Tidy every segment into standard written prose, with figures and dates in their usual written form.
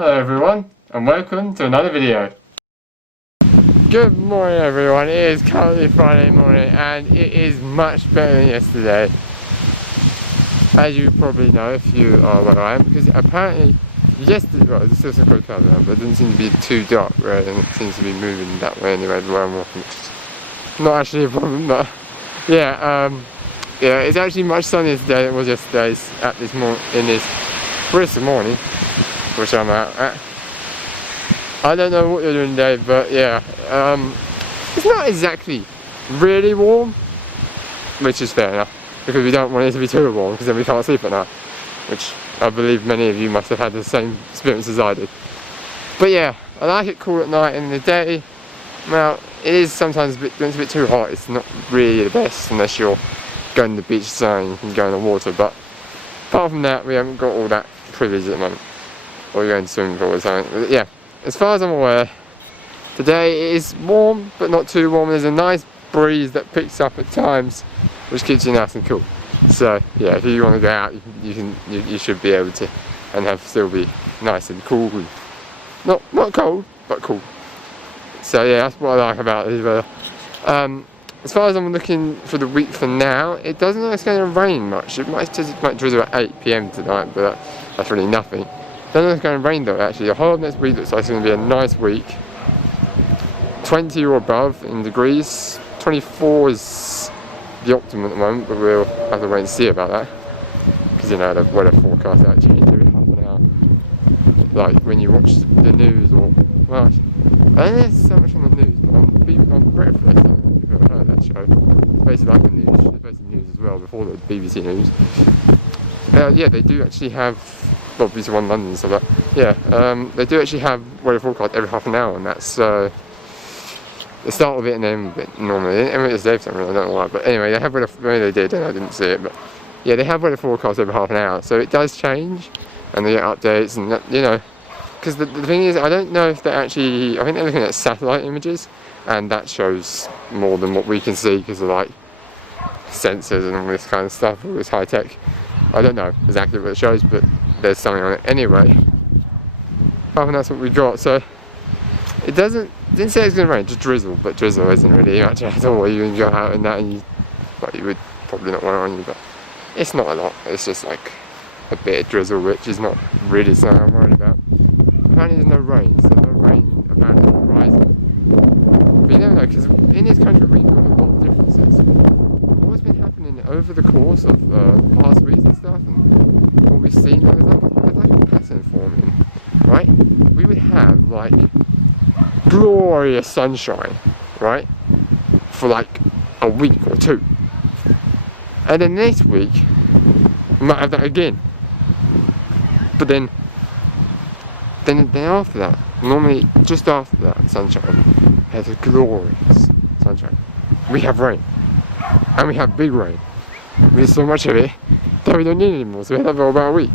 Hello everyone, and welcome to another video. Good morning everyone, it is currently Friday morning and it is much better than yesterday. As you probably know if you are where I am, because apparently yesterday, well there's still some quite clouds around, but it doesn't seem to be too dark, right, and it seems to be moving that way anyway where I'm walking. Not actually a problem, but yeah, it's actually much sunnier today than it was yesterday in this Bristol morning, which I'm out at. I don't know what you're doing today, but yeah, it's not exactly really warm, which is fair enough, because we don't want it to be too warm, because then we can't sleep at night, which I believe many of you must have had the same experience as I did. But yeah, I like it cool at night, and in the day, well, it is sometimes when it's a bit too hot, it's not really the best unless you're going to the beach sun, you can go in the water, but apart from that, we haven't got all that privilege at the moment, or you're going to swimming pool or something. But yeah, as far as I'm aware, today it is warm, but not too warm. There's a nice breeze that picks up at times, which keeps you nice and cool. So yeah, if you want to go out, you should be able to, and still be nice and cool. Not cold, but cool. So yeah, that's what I like about this weather. As far as I'm looking for the week for now, it doesn't look like it's going to rain much. It might drizzle at 8 PM tonight, but that's really nothing. Doesn't look like it's going to rain though, actually. The whole of next week looks like it's going to be a nice week. 20 or above in degrees. 24 is the optimum at the moment, but we'll have to wait and see about that. Because you know, the weather forecast that changes every half an hour. Like when you watch the news or, well, I don't know there's so much on the news, but on Breakfast, I don't know if you've ever heard that show. It's basically like the news, it's basically news as well, before the BBC News. Yeah, they do actually have, well, BBC One London and stuff like that. Yeah, they do actually have weather forecast every half an hour, and that's the start of it and the end of it normally. It's Dave something, I don't know why, but anyway, they have weather, maybe they did and I didn't see it, but yeah, they have weather forecast every half an hour, so it does change, and they get updates, and you know, because the thing is, I don't know if they're actually, I think they're looking at satellite images, and that shows more than what we can see because of like sensors and all this kind of stuff, all this high tech. I don't know exactly what it shows, but there's something on it anyway. Apart from that's what we got, so it didn't say it's going to rain, just drizzle, but drizzle isn't really much at all. You can go out in that and you would probably not want it on you, but it's not a lot, it's just like a bit of drizzle, which is not really something I'm worried about. Apparently there's no rain, so no rain apparently on the horizon. But you never know, because in this country we've got a lot of differences. What's been happening over the course of past weeks and stuff, and what we've seen, there's like a pattern forming, right? We would have like glorious sunshine, right, for like a week or two, and then next week we might have that again, but then after that, normally just after that sunshine, has a glorious sunshine. We have rain, and we have big rain. There's so much of it that we don't need anymore, so we have it for about a week.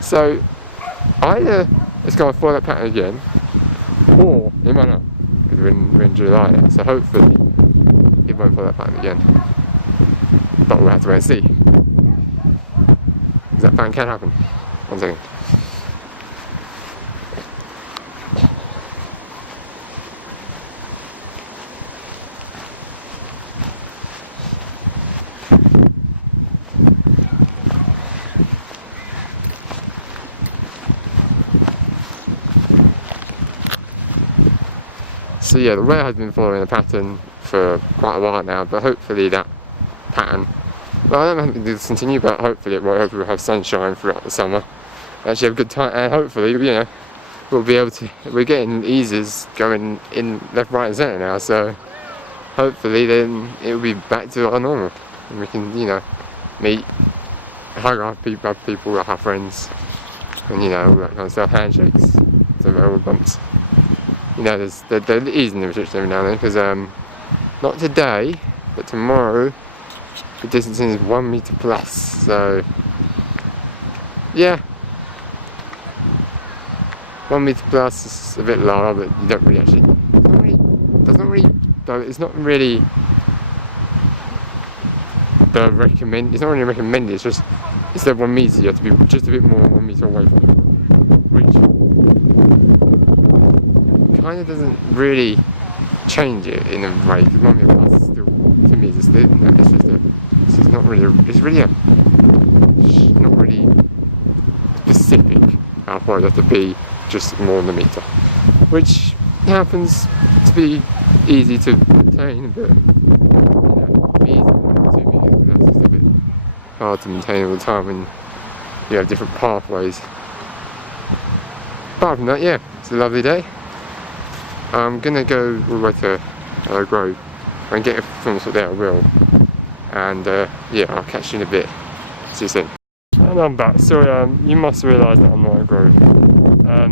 So either it's going to follow that pattern again, or it might not, because we're in July now, so hopefully it won't follow that pattern again. But we'll have to wait and see. Because that pattern can happen. One second. So yeah, the weather has been following a pattern for quite a while now, but hopefully that pattern, well, I don't know if it'll continue, but hopefully it will. Hopefully we'll have sunshine throughout the summer, actually have a good time, and hopefully, you know, we'll be able to, we're getting eases going in left, right and centre now, so hopefully then it will be back to our normal, and we can, you know, meet, hug our people, our friends, and you know, all that kind of stuff, handshakes, some old bumps. You know, they're easing the restrictions every now and then, because not today, but tomorrow, the distancing is 1 metre plus, so yeah, 1 metre plus is a bit lower, but you don't really actually, it's not really it's not really recommended, it's just, instead of 1 metre, you have to be just a bit more than 1 metre away from reach. kind of doesn't really change it in a way, because my meal plan is still, to me, it's just not really, it's really not really specific how far you have to be, just more on the meter, which happens to be easy to maintain, but easy 1 or 2 meters, because that's just a bit hard to maintain all the time when you have different pathways. Apart from that, yeah, it's a lovely day. I'm gonna go all the way to Hello Grove and get a film sort there, I will. And yeah, I'll catch you in a bit. See you soon. And I'm back. Sorry, you must realise that I'm not at Grove. The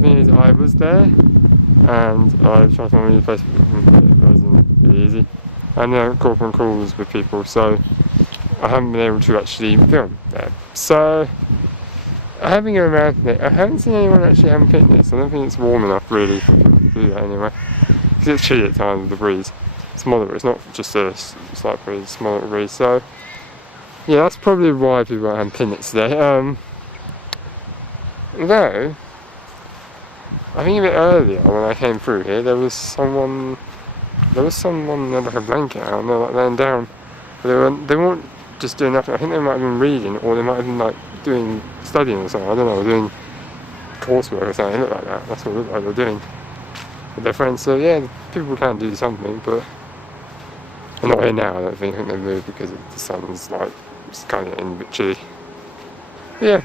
thing is, I was there and I tried to find a place, it wasn't really easy. And then I got on calls with people, so I haven't been able to actually film there. So having a around there, I haven't seen anyone actually having picnics. I don't think it's warm enough really for people to do that anyway. Because it's chilly at times with the breeze. It's moderate, it's not just a slight breeze, it's moderate breeze. So yeah, that's probably why people are having picnics today. Though, I think a bit earlier when I came through here, there was someone with like a blanket out and they were like laying down. But they weren't just doing nothing. I think they might have been reading, or they might have been like studying or something, I don't know, doing coursework or something. It looked like that, that's what it looked like they were doing with their friends. So yeah, people can do something, but I'm not here now. I don't think they moved because the sun's like, it's kind of getting a bit chilly. But yeah,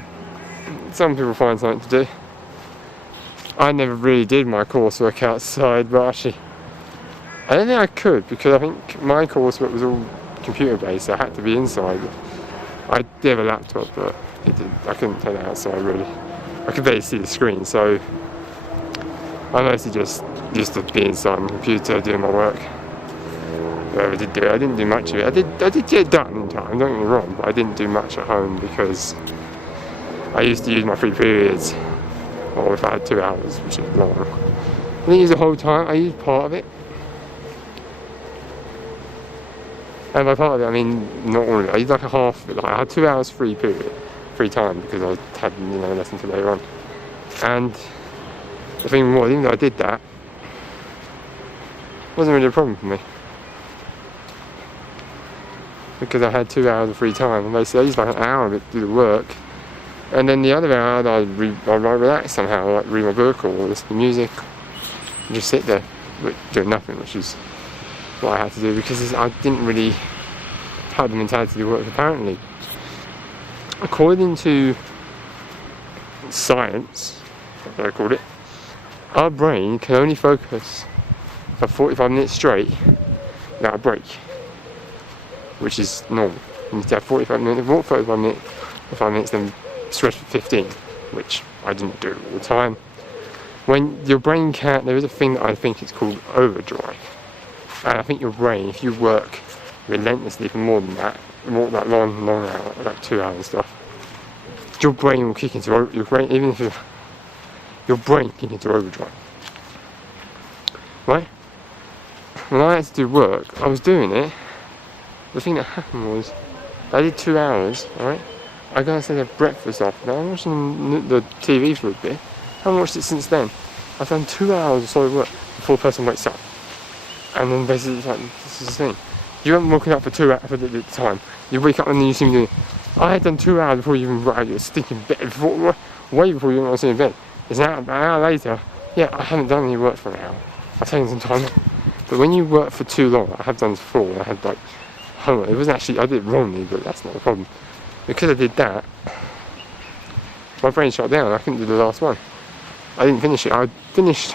some people find something to do. I never really did my coursework outside, but actually I don't think I could, because I think my coursework was all computer based, so I had to be inside. I did have a laptop, but I couldn't take it outside really. I could barely see the screen, so I mostly just used to be inside my computer doing my work. Whatever I did do it, I didn't do much of it. I did get it done in time, don't get me wrong, but I didn't do much at home because I used to use my free periods, or if I had 2 hours, which is long. I didn't use the whole time, I used part of it. And by part of it, I mean not all of it. I used like a half of it. Like I had 2 hours free time, because I had a lesson till later on. And the thing was, even though I did that, it wasn't really a problem for me, because I had 2 hours of free time. And basically, I used like an hour of it to do the work, and then the other hour I'd relax somehow, like read my book or listen to music, and just sit there doing nothing, which is what I had to do, because I didn't really have the mentality to do work. Apparently, according to science, as I called it, our brain can only focus for 45 minutes straight without a break, which is normal. You need to have 45 minutes, if you want 45 minutes, then stretch for 15, which I didn't do all the time. When your brain can't, there is a thing that I think it's called overdrive. And I think your brain, if you work relentlessly for more than that, more like long hour, like 2 hours and stuff, your brain will kick into your brain kick into overdrive. Right? When I had to do work, I was doing it. The thing that happened was, I did 2 hours, right? I go and have breakfast after that. I'm watching the TV for a bit. I haven't watched it since then. I've done 2 hours of solid work before the person wakes up. And then basically it's like, this is the thing. You haven't woken up for 2 hours at the time. You wake up and then you see me doing it. I had done 2 hours before you even got out of your stinking bed, way before you went to in bed. It's now an hour later. Yeah, I haven't done any work for an hour. I've taken some time off. But when you work for too long, I have done this before, I had like homework. It wasn't actually, I did it wrongly, but that's not a problem. Because I did that, my brain shut down. I couldn't do the last one. I didn't finish it. I finished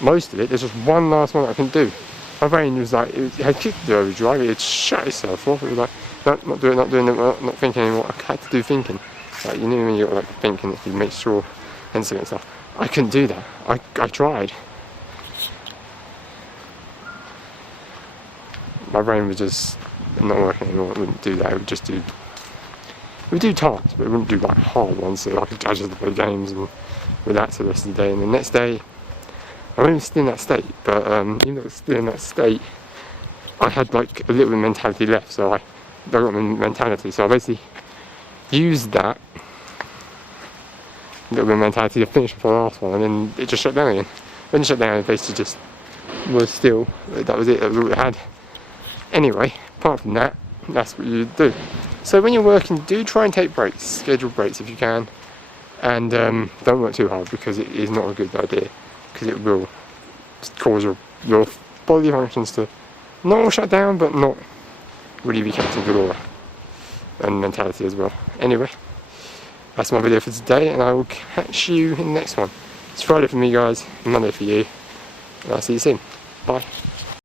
most of it. There's just one last one I couldn't do. My brain was like, it had kicked into overdrive. It had shut itself off. It was like, no, not doing it, not thinking anymore. I had to do thinking. Like, you know when you're like thinking, if you make sure and stuff. I couldn't do that. I tried. My brain was just not working anymore. It wouldn't do that. It would do tasks, but it wouldn't do like hard ones. So I could just play games and relax the rest of the day. And the next day, I wasn't still in that state, but even though I was still in that state, I had like a little bit of mentality left. So I got my mentality. So I basically used that little bit of mentality to finish for the last one, and then it just shut down again. When it shut down, it basically just was still, that was it, that was all it had. Anyway, apart from that, that's what you do. So when you're working, do try and take breaks, schedule breaks if you can, and don't work too hard, because it is not a good idea, because it will cause your body functions to not all shut down, but not really be kept in good order, and mentality as well. Anyway, that's my video for today, and I will catch you in the next one. It's Friday for me, guys, Monday for you, and I'll see you soon. Bye.